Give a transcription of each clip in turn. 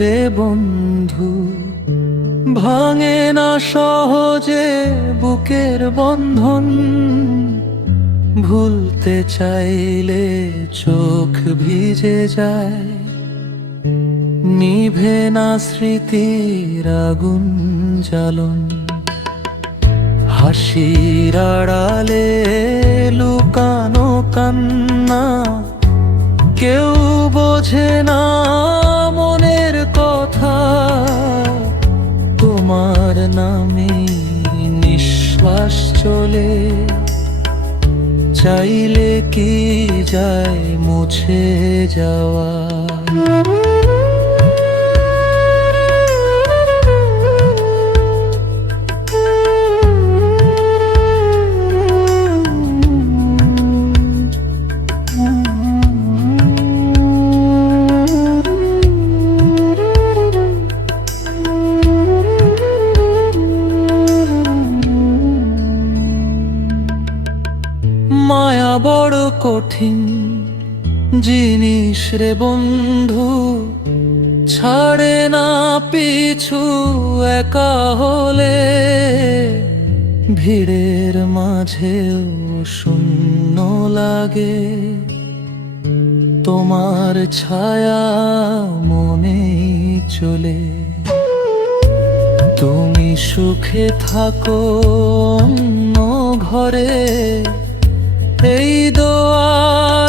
রে বন্ধু, ভাঙে না সহজে বুকের বন্ধন। ভুলতে চাইলে চোখ ভিজে যায়, নিভে না স্মৃতির আগুন জ্বালন। হাসির আড়ালে লুকানো কান্না, কেউ বোঝে না মনের কথা। তোমার নামে নিঃশ্বাস চলে, চাইলে কি যায় মুছে যাওয়া। মায়া বড় কঠিন জিনিস রে বন্ধু, ছাড়ে না পিছু একা হলে। ভিড়ের মাঝেও শূন্য লাগে, তোমার ছায়া মনেই চলে। তুমি সুখে থাকো অন্য ঘরে, এই দোয়া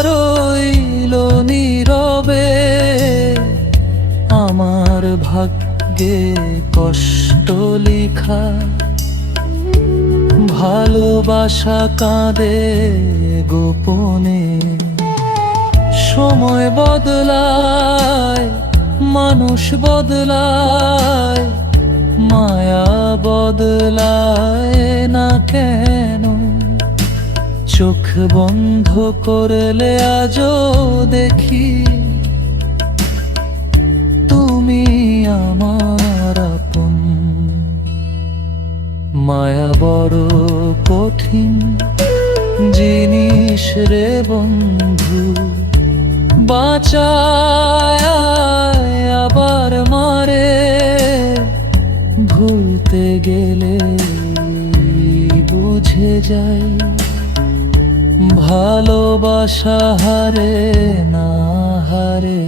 রইল নীরবে। আমার ভাগ্যে কষ্ট লিখা, ভালোবাসা কাঁদে গোপনে। সময় বদলায়, মানুষ বদলায়, মায়া বদলায় না কেন? চোখ বন্ধ করলে আজও দেখি, তুমি আমার আপন। মায়া বড় কঠিন জিনিস রে বন্ধু, বাঁচায় আবার মারে। ভুলতে গেলে বুঝে যাই, ভালোবাসা হারে না হারে।